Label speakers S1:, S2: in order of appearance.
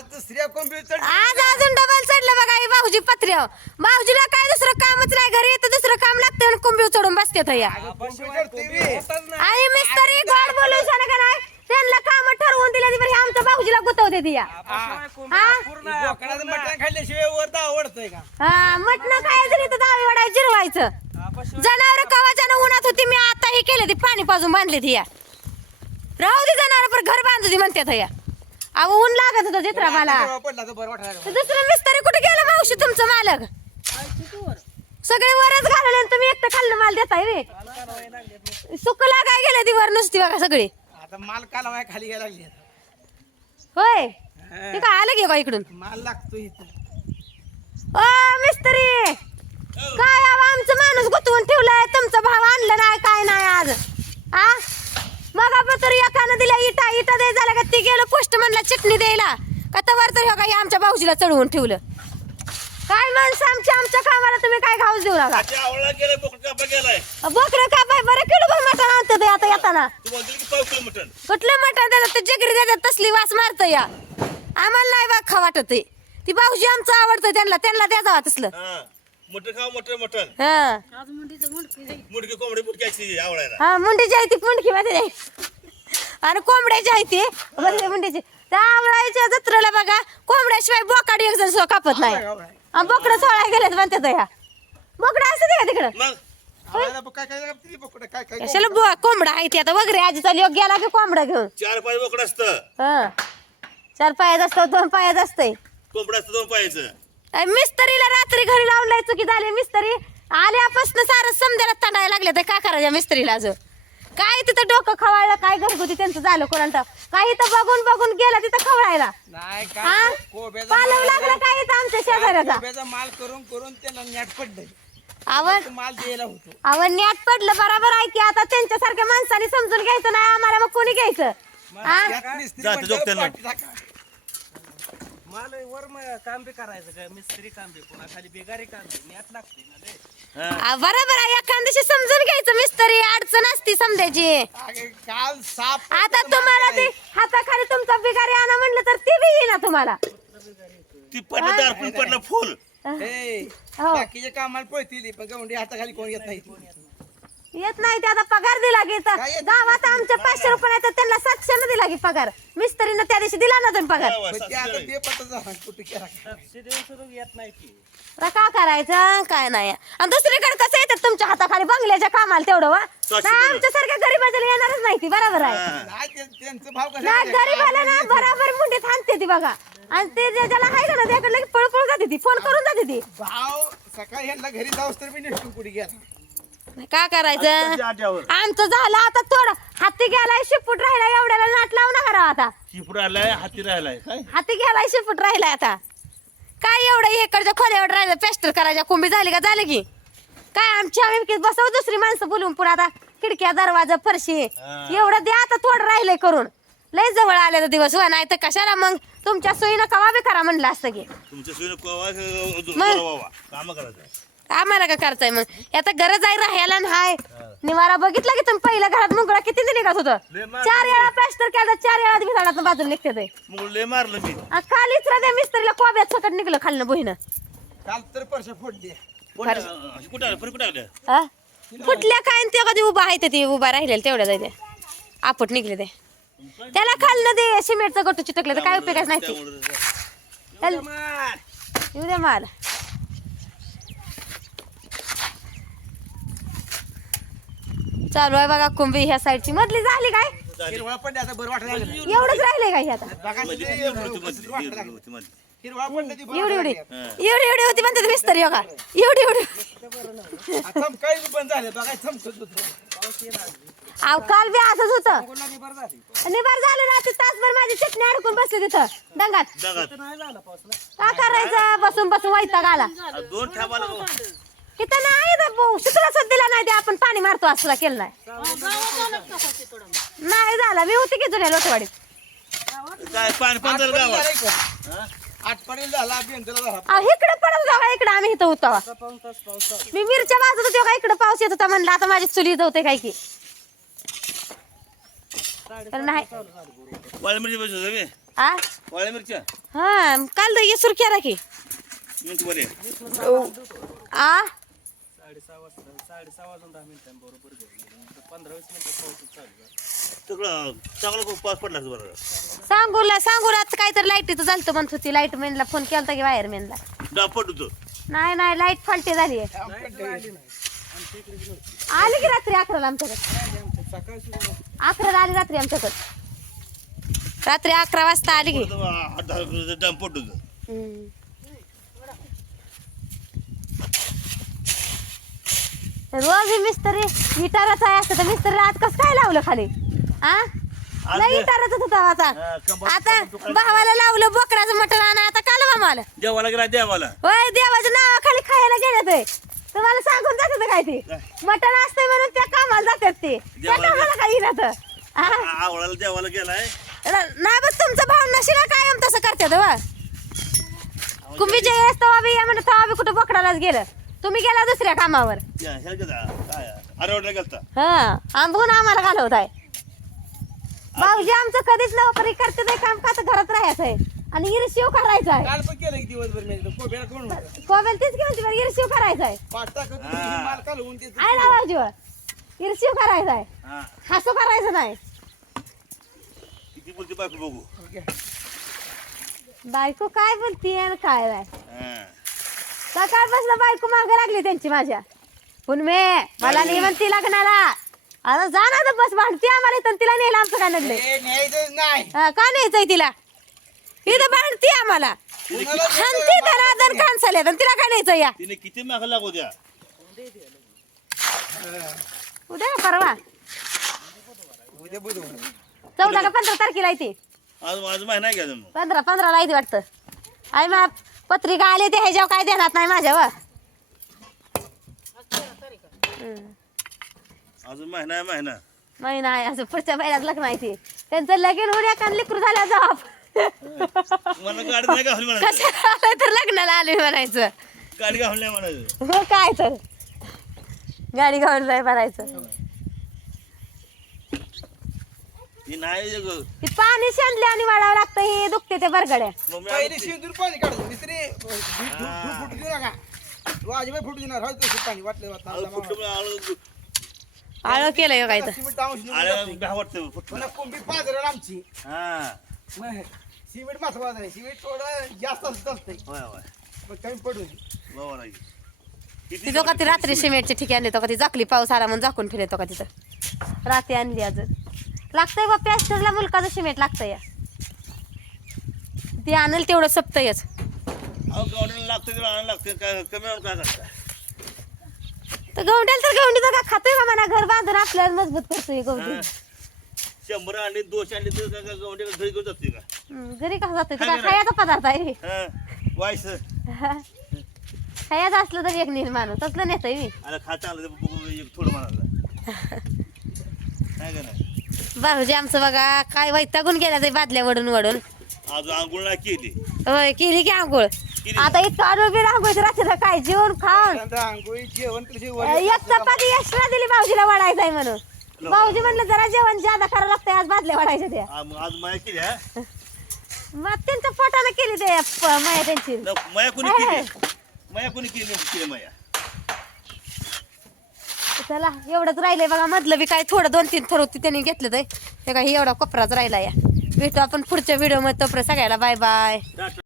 S1: आज दुसऱ्या कॉम्प्युटर
S2: आज अजून डबल चढलं बघा ही भाऊजी पत्र्यावर भाऊजीला काय दुसरं कामच नाही घरी येतं दुसरं काम लागतं म्हणून कुंभी चढून बसते या.
S1: कॉम्प्युटर टीव्ही
S2: आणि मिस्त्री गोड बोलून सांगा का नाही? त्यांना काम ठरवून दिले बरं हे आमच्या भाऊजीला गुतवते ती या. हा.
S1: बोकडाचं मटण खाल्ल्याशिवाय वर आवडतंय का?
S2: हा मटण खायचं नाही तर दावी वडा जिरवायचं. जनावर कवाच्यानं उन्हात होती मी आता हे केले ती पाणी पाजून बांधली ती या. राहू दे जनावर पर घर बांधू दे म्हणते या. अहो ऊन लागत होतं चित्रा मला.
S1: तेव्हा पडला तर बरं वाटायला
S2: तर दुसरं मिस्त्री कुठे गेलं मावशी तुमचं मालक? सगळे वरच घालवले आणि तुम्ही एकटं खाल्लं माल देताय वे. सुकला काय गेलं ती वर नुसती बघा सगळी.
S1: आता माल कालवाय खाली घ्यायला लागली
S2: होय. ते काय आलं की का इकडून?
S1: माल लागतो इथं.
S2: ओ मिस्त्री. काय अहो, आमचं माणूस गुतवून ठेवलाय. तुमचा भाव आणलं नाही काय नाही आज. आ? मग आपण तर एकानं दिल्या इटा इटा द्याय झाला का ती गेलं पोस्ट म्हणला चटणी द्यायला. का तवर तर काय आमच्या भाऊजीला चढवून ठेवलं. काय माणसं आमच्या आमच्या कामाला तुम्ही काय घाऊस देऊ नका.
S3: बोकड
S2: का पाय बरं किलो भर मटण आणतं ते आता येताना. कुठलं मटण देतात ते जिगरी देतात तसली वास मारत या. आम्हाला नाही बा खा वाटत ते. ती भाऊजी आमचं आवडतं त्यांना त्यांना द्या जावा तसलं.
S3: खाव
S2: हा.
S3: मुडकी कोंबडी मुडकी
S2: हा मुंडीची आहे ती मुंडकी मध्ये आणि कोंबड्याची आहे ती. बघ मुंडीची. त्या आवळाच्या जत्रेला बघा कोंबड्याशिवाय बोकाडी एक जण कापत नाही. आणि बोकडं सोळा गेलेत म्हणतात ह्या. बोकडं असते का तिकडं?
S3: मग?
S1: आवळायला काय काय लागतं बोकडं? काय काय
S2: कशाला बो कोंबडा आहे ती? आता वगैरे आजी चालू गेला की कोंबडा घेऊन.
S3: चार पाय बोकड असतं.
S2: हा. चार पायात असतो दोन पायात असतंय.
S3: कोंबड असतं दोन पायाचं.
S2: मिस्त्रीला रात्री घरी लावून लय चुकी झाली मिस्त्री? आल्यापासून सारं समजायला तंडायला लागले तर काय करायचं मिस्त्रीला अजून? काय तिथं डोकं खवायला काय घरगुती त्यांचं झालं कोणाला? काय इथं बघून बघून गेला तिथं खवळायला?
S1: नाही
S2: हा?
S1: काय कोब्याचा
S2: पालव लागलं काय इथं आमच्या शेजाऱ्याचा?
S1: कोब्याचा माल करून करून त्याला नेट पडलंय.
S2: आवड
S1: माल द्यायला होतो.
S2: आवड नेट पडलं बरोबर आहे की आता त्यांच्यासारख्या माणसाने समजून घ्यायचं नाही आम्हाला मग कोणी घ्यायचं? हा?
S1: त्यात मिस्त्री
S3: जातं
S1: म्हणल्यावर
S3: जोगत्याला.
S1: पाठी टाका.
S4: मला वर म- काम बी करायचं काय मिस्त्री काम बी पुन्हा खाली बेगारी काम बी नेट लागते ना लय.
S2: आ, बरोबर आहे. एखाद दिवशी समजून घ्यायचं. मिस्त्री अडचण असती समजायची.
S1: अगे, काल साप
S2: आता तुम्हाला ते हाताखाली तुमचा बिगारी आणा म्हणलं तर ते बी येईना तुम्हाला.
S3: ती पडलं दार पण पडलं फुल.
S2: हो.
S1: बाकीच्या कामाला पळतील पण गवंडी हाताखाली कोण येत नाही?
S2: येत नाही ते आता पगार दिला की तर
S1: काय येत
S2: गावात आमच्या पाचशे रुपये तर त्यांना सातशे न दिला की पगार. मिस्त्रीनं त्या दिवशी दिला ना तुम्ही पगार.
S1: पण ते आता
S3: सासूबाई.
S1: बेपत्ता झाला कुठे केला? काय.
S4: सातशे देऊन सुद्धा येत नाही की
S2: आता का करायचं? काय नाही. आणि दुसरीकडे कसं येतात तुमच्या हाताखाली बंगल्याच्या कामाला तेवढं वा नाही,
S3: दिलं.
S2: आमच्या सारख्या गरीबाला येणारच नाही ती बरोबर आहे.
S3: हा.
S1: नाही ते- त्यांचं भाव कसं
S2: नाही गरीबाला ना बरोबर मुंडीत हाणते ती बघा. आणि ते जे- ज्याला आहे का ना त्याकडे लगेच पळ पळ जाते ती फोन करून जाते ती.
S1: भाव सकाळी घरी जाऊस तर मी निष्ठून कुठे गेला?
S2: का करायचं? आमचं झालं आता थोडं. हाती गेलाय शिपूट राहिला एवढ्याला नाट लावू नका राव आता.
S3: शिपड आलाय हाती राहिलाय. काय?
S2: हाती गेलाय शिपूट राहिलाय आता. काय एवढं इकडच्या खोल्यावर राहिलं? पेस्टर करायच्या कुंभी झाली का? झाली की. काय आमची आम्ही बसव दुसरी माणसं बोलवून पुढे आता? खिडक्या दरवाजा फरशी.
S3: हा.
S2: एवढं द्या आता थोडं राहिलंय करून. लय जवळ आले दिवस. वा नाही तर कशाला मग? तुमच्या सोयीनं कवा बी करा म्हणलं असतं की.
S3: तुमच्या सोयीनं कोवा
S2: मग?
S3: काम करायचं.
S2: आम्हाला का करताय मग? आता गरज आहे राहायला हाय. निवारा बघितला की तुम्ही पहिल्या घरात मुंगळा किती निघत होतं?
S3: लय मार-
S2: चार वेळा प्लास्टर केलं चार वेळा भिसाडात बाजून निघते ते.
S3: मग लय मारलं मी.
S2: आणि खालीच राहते मिस्त्रीला कोब्यात सकट निघलं खाल्लं बहिणं.
S1: काल तर परशा फोडली.
S3: कुठं कुठं आलं? परत कुठं आलं?
S2: कुठल्या काय ते कधी उभा आहे ते उभा राहिलेलं तेवढ्या जायते आपट निघले ते. त्याला खाल्लं ते सिमेंटचं गट्टू चिटकलं तर काय उपयोगच नाही ते. येऊ द्या माल चालू आहे बघा कुंभी ह्या साईडची मधली झाली काय?
S1: हिरवळ आता बरं लागलं.
S2: एवढंच राहिलंय काय आता?
S1: बघा
S3: मध्ये
S1: ते
S3: मध्ये
S1: हिरवळ
S3: होती, मध्ये
S1: वाटायला
S3: मध्ये
S1: लागलं.
S3: होती, मध्ये.
S1: हिरवळ पडली ती बरं
S2: एवढी एवढी. होती म्हणते मिस्त्री बघा एवढी एवढी.
S1: आता काही झालं. बघा थमकत
S2: काल बी असंच होतं.
S4: निभार झाली.
S2: ना. ते तासभर माझी चटणी अडकून बसली तिथं. दंगात.
S3: जगात
S4: नाही झालं पाऊस ना
S2: का करायचं? बसून बसून वैताग आला.
S3: आ, दोन
S2: इथं नाही इथं भाऊ, दिला नाही ते आपण पाणी मारतो असला केलं नाही. नाही झाला. मी होती की जुन्या लोटवाडीत
S3: काय पाणी
S1: आठ
S3: पंधरा
S1: पडील
S3: गावात?
S1: झालं इकडं. आठ पडील झाला बेंदला झाला.
S2: अहो, इकडे पडत जावा इकडे आम्ही इथं होतो. मी मिरच्या वाजत होते का इकडे पाऊस येत होता म्हणलं आता माझी चुली होते काय की. तर नाही.
S3: वाळमिरची बस होतं बे.
S2: आ?
S3: वाळ्या मिरच्या?
S2: हा काल तर येसूर केला की.
S3: बरे
S2: आ?
S4: साडेसहा वाजता साडेसहा वाजून दहा मिनिटांबरोबर घरी गेलो. नंतर पंधरा वीस मिनिटं पाऊस चालू झाला.
S3: सगळं चांगला खूप पाऊस पडला असं बरं
S2: सांगूला सांगूला काय तर लाईटीचं झालं म्हणत होती लाइट मॅनला फोन केला की वायर मॅनला नाही. नाही लाइट फॉल्टी झाली
S4: नाही, आली
S2: की रात्री अकराला आमच्याकडे? अकराला आली रात्री आमच्याकडे. रात्री अकरा वाजता आली की.
S3: आठ दहा
S2: हम्म. रोज मिस्त्री इटाराच आहे असतं तर मिस्त्री आज कसं काय लावलं खाली? आ? नाही इटाराच होता आता. भावाला लावलं बोकडाचं मटण आणा आता काल मामाला
S3: देवाला गेला देवाला.
S2: होय देवाच्या नावाखाली खायला गेले ते. तुम्हाला सांगून जातात काय ते? मटण असतंय म्हणून त्या कामाला जातात ते. त्या कामाला काही
S3: आ- आवळाला देवाला गेलाय.
S2: नाही बस तुमचा भाऊ नशिला कायम तसं करतात वा कुंभीचे येस तवा बी या म्हणत कुठं बोकडालाच गेलं. तुम्ही गेला दुसऱ्या कामावर. हा आंबून आम्हाला घालवत आहे. भाऊजी आमचं कधीच नोकरी करते नाही काम का तर घरात राहायचं आहे आणि इरशिव करायचा आहे
S1: काल पण केलं की दिवसभर मी एकदा. कोब्याला कोण होतं?
S2: कोबेल तीच म्हणते इरशिव करायचा आहे
S1: पाच टाकत होती, ही. माल कालवून देत होती.
S2: आहे ना भाऊजी इरशिव करायचा आहे
S3: हा.
S2: हसू करायचं नाही.
S3: किती बोलते बायको बघू.
S1: ओके.
S2: बायको काय बोलती आणि काय नाही.
S3: हा.
S2: सकाळपासून बायको मागे लागली त्यांची माझ्या? पुनमे मला नाही म्हणती लग्नाला. अरे जा ना तर बस भांडती आम्हाला इथं तिला नेलं आमचं काय नगले
S1: ए, न्यायचं नाही.
S2: का न्यायचंय तिला? इथं भांडती आम्हाला.
S1: कुणाला
S2: हनती धनादन कांसाले आणि तिला काय न्यायचं या?
S3: तिने किती माग लागू द्या?
S2: उद्या का परवा.
S1: उद्या बुधवार.
S2: चौदा का पंधरा तारखेला येते
S3: आज आज महिना आहे घ्या
S2: पंधरा पंधराला येते वाटतं. आई मग पत्रिका आली ते ह्याच्यावर काय देणार नाही माझ्यावर? हम्म.
S3: अजून महिना आहे महिना.
S2: महिना आहे असं पुढच्या महिन्यात लग्न आहे ते. त्यांचं लगीन होण्या का लिकरू झाल्या जॉब.
S3: मला गाडी नाही म्हणायचं.
S2: आलं तर लग्नाला आले म्हणायचं.
S3: गाडी गावली नाही म्हणायचं.
S2: हो काय तर. गाडी घेऊन जाय भरायचं
S3: ती नाही ग.
S2: ते पाणी शेंडले आणि वाढावं लागतं हे दुखते ते बरगड्या.
S3: मग मी
S1: पहिले
S3: आलो
S1: शिंदूर पाणी काढतो मिस्त्री फुटू देऊ नका तू अजिबात फुटू देणार तसं पाणी वाटलं
S3: आलो
S1: वाटलं
S3: फुटलं आलो
S2: आळ केलं काय तर.
S1: सिमेंट आवश्यक
S3: आलं भ्या वाटतं फुटलं.
S1: पुन्हा कोंबी पाजर आमची.
S3: हा.
S1: मग सिमेंट मासा आहे सिमेंट थोडं जास्त असत असतंय
S3: होय होय.
S1: मग कमी पडू
S3: बरोबर आहे. किती
S2: तिथं का ती रात्री सिमेंटची ठिकाणी आणली तो का ती जाकली पाऊस आला म्हणून झाकून ठेवले तो का तिथं. रात्री आणली अजून. लागतंय बा पॅस्टरला मुलकाचं सिमेंट लागतं या ती आणल तेवढं सपतयच.
S3: अहो गावड्याला लागतं की आणायला लागतं काय कमी होऊन काय करता
S2: तर गवंड्याला तर गवंडी तर का खातोय का म्हणा घर बांधून आपल्याला मजबूत करतोय गवंडी.
S3: हा. शंभर आणली दोनशे आणली तर काय घरी घेऊन जाते का?
S2: हम्म, घरी कसा जातोय? तो काय खायचा पदार्थ आहे.
S3: हा वायस
S2: खायचं असलं तर एक निर्माण तसलं नेतोय मी.
S3: आता खा चांगलं ते बघू एक थोडं म्हणाला काय का नाही?
S2: भाऊजी आमचं बघा काय वैतागून गेला ते बादल्या वडून वडून.
S3: आज आंघोळ नाही केली.
S2: होय केली की आंघोळ. आता इतकं आडवं बी रांगोळी रात्री काय जेवण खाऊन
S1: आंघोळी जेवण
S2: एक चपाती एक्स्ट्रा दिली भाऊजीला वाढायचंय म्हणून. भाऊजी म्हणलं जरा जेवण ज्यादा करावं लागतंय आज बादल्या वाढायच्या त्या.
S3: आज माया केली हा
S2: मग त्यांच्या पोटानं केली ते प- माया त्यांची.
S3: माया कोणी केली? माया कोणी केली केली माया?
S2: चला एवढंच राहिलंय बघा मधलं बी काय थोडं दोन तीन थर होती त्यांनी घेतलं ते. हे काही एवढा कोपराच राहिला या. भेटू आपण पुढच्या व्हिडिओमध्ये तोपर्यंत सगळ्याला बाय बाय